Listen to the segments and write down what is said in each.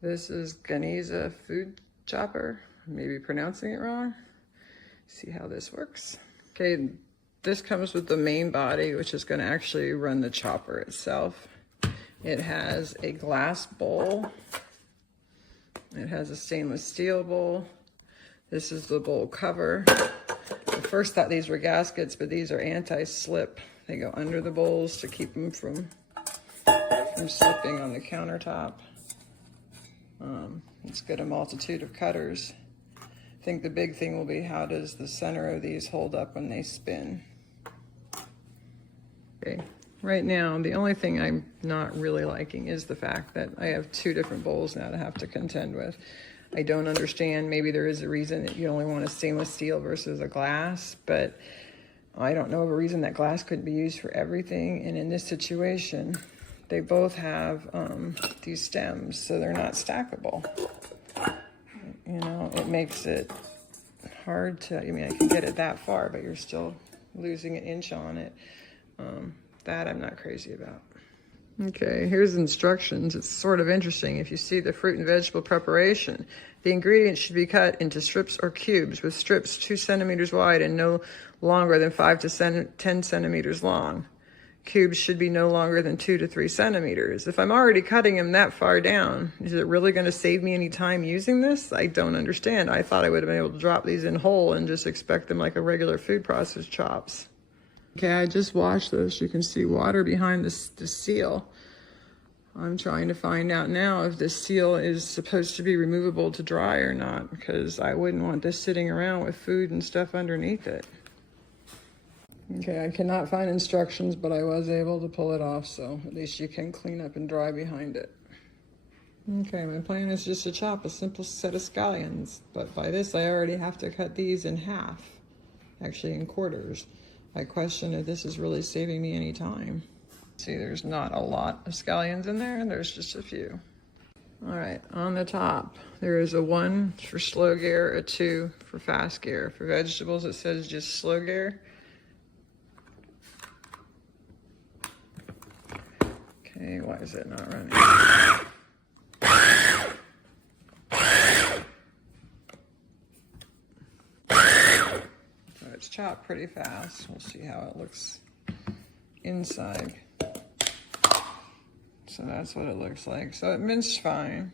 This is GANIZA food chopper. Maybe pronouncing it wrong. See how this works. Okay, this comes with the main body, which is going to actually run the chopper itself. It has a glass bowl. It has a stainless steel bowl. This is the bowl cover. I first thought these were gaskets, but these are anti-slip. They go under the bowls to keep them from slipping on the countertop. It's got a multitude of cutters. I think the big thing will be, how does the center of these hold up when they spin? Okay, right now the only thing I'm not really liking is the fact that I have two different bowls now to have to contend with. I don't understand, maybe there is a reason that you only want a stainless steel versus a glass, but I don't know of a reason that glass couldn't be used for everything. And in this situation, they both have these stems, so they're not stackable. You know, it makes it hard to, I mean, I can get it that far, but you're still losing an inch on it. That I'm not crazy about. Okay, here's instructions. It's sort of interesting. If you see the fruit and vegetable preparation, the ingredients should be cut into strips or cubes, with strips 2 centimeters wide and no longer than 5 to 10 centimeters long. Cubes should be no longer than 2 to 3 centimeters. If I'm already cutting them that far down, is it really going to save me any time using this? I don't understand. I thought I would have been able to drop these in whole and just expect them like a regular food processed chops. Okay, I just washed this. You can see water behind the seal. I'm trying to find out now if this seal is supposed to be removable to dry or not, because I wouldn't want this sitting around with food and stuff underneath it. Okay, I cannot find instructions, but I was able to pull it off, so at least you can clean up and dry behind it. Okay, my plan is just to chop a simple set of scallions, but by this I already have to cut these in half, actually in quarters. I question if this is really saving me any time. See, there's not a lot of scallions in there, and there's just a few. All right, on the top, there is a 1 for slow gear, a 2 for fast gear. For vegetables, it says just slow gear. Okay, why is it not running? So it's chopped pretty fast. We'll see how it looks inside. So that's what it looks like. So it minced fine.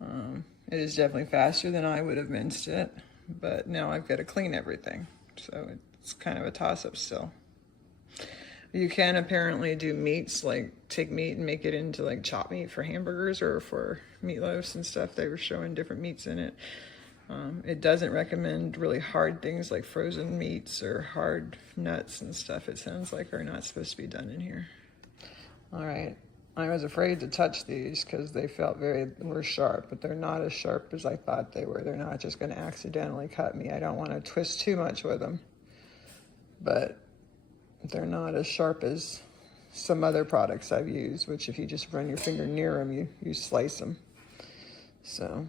It is definitely faster than I would have minced it, but now I've got to clean everything. So it's kind of a toss-up still. You can apparently do meats, like take meat and make it into like chopped meat for hamburgers or for meatloafs and stuff. They were showing different meats in it. It doesn't recommend really hard things like frozen meats or hard nuts and stuff. It sounds like are not supposed to be done in here. All right, I was afraid to touch these because they were sharp, but they're not as sharp as I thought they were. They're not just going to accidentally cut me. I don't want to twist too much with them, but they're not as sharp as some other products I've used, which if you just run your finger near them, you slice them. So.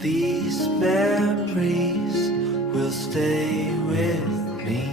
These memories will stay with me.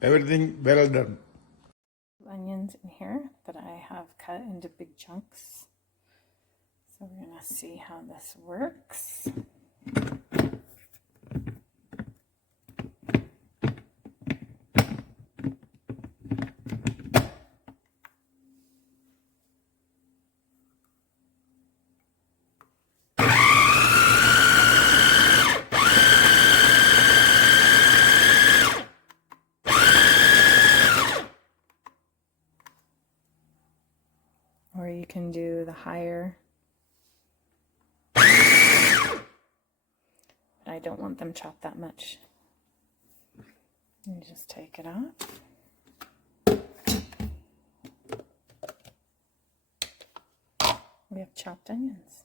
Everything well done. Onions in here that I have cut into big chunks. So we're going to see how this works. Or you can do the higher. But I don't want them chopped that much. You just take it out. We have chopped onions.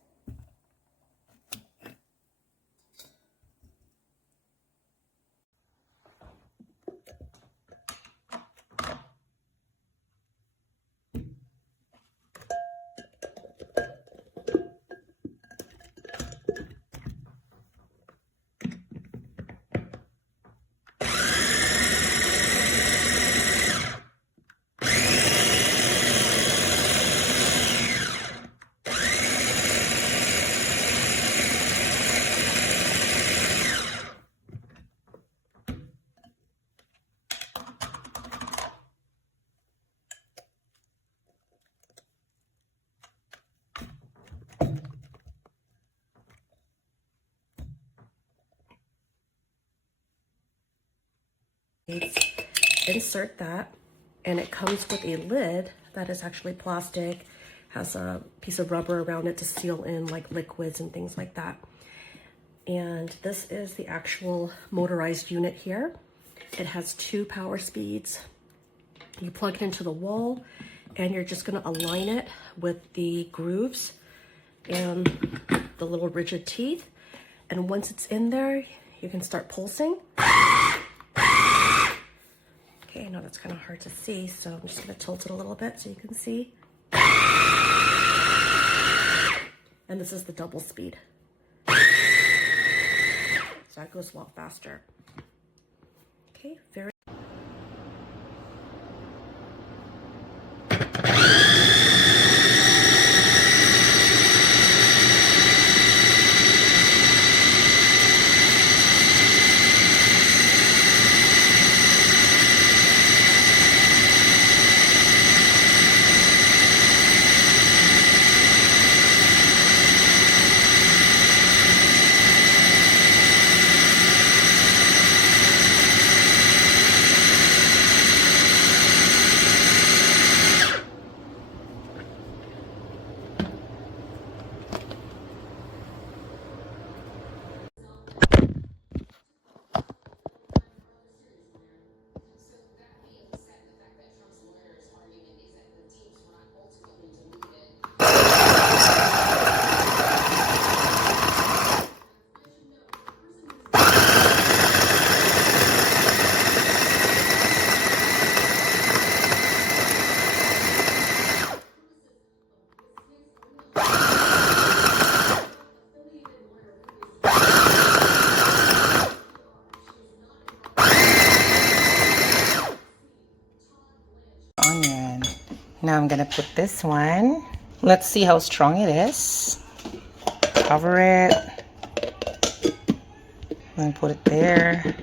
Insert that, and it comes with a lid that is actually plastic, has a piece of rubber around it to seal in like liquids and things like that. And this is the actual motorized unit here. It has 2 power speeds. You plug it into the wall and you're just going to align it with the grooves and the little rigid teeth. And once it's in there, you can start pulsing. Okay, I know that's kind of hard to see, so I'm just going to tilt it a little bit so you can see. And this is the double speed. So that goes a lot faster. Okay, very. onion. Now I'm gonna put this one. Let's see how strong it is. Cover it. And put it there.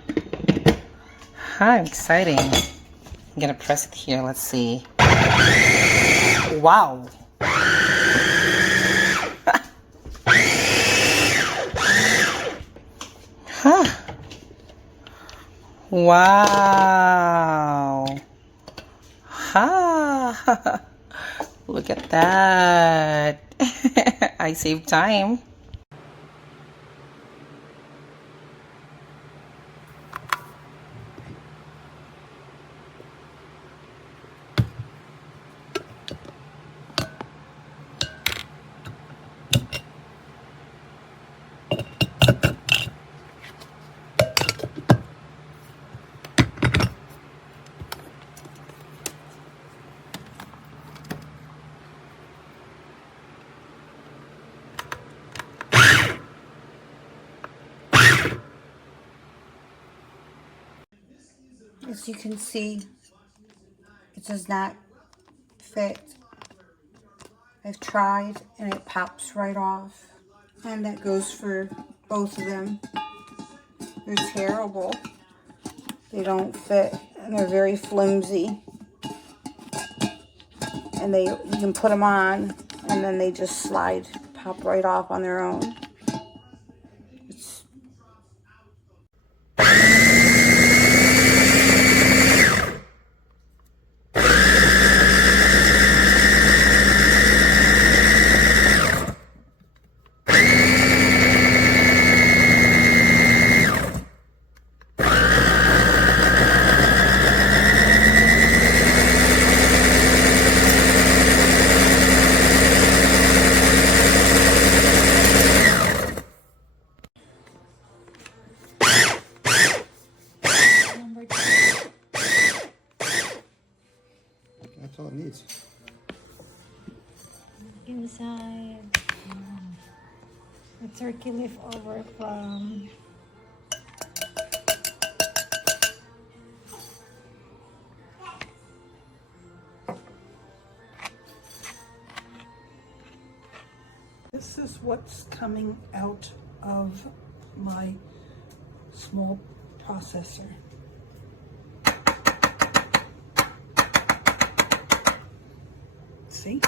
How exciting. I'm gonna press it here. Let's see. Wow. Huh. Wow. Ha. Look at that. I saved time. As you can see, it does not fit. I've tried and it pops right off. And that goes for both of them. They're terrible. They don't fit and they're very flimsy. And you can put them on and then they just slide, pop right off on their own. That's all it needs. Inside, the turkey leaf over from This is what's coming out of my small processor. See?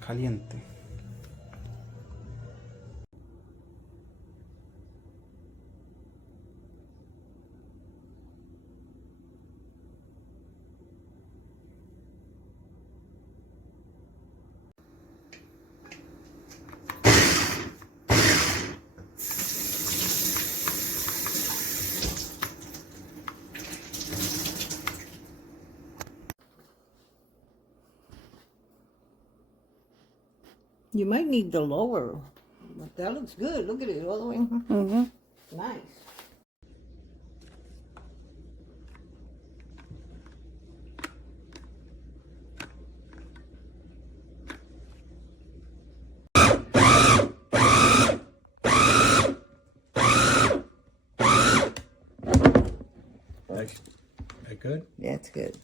caliente. You might need the lower, but that looks good. Look at it all the way. Mm-hmm. Nice. That good? That's good.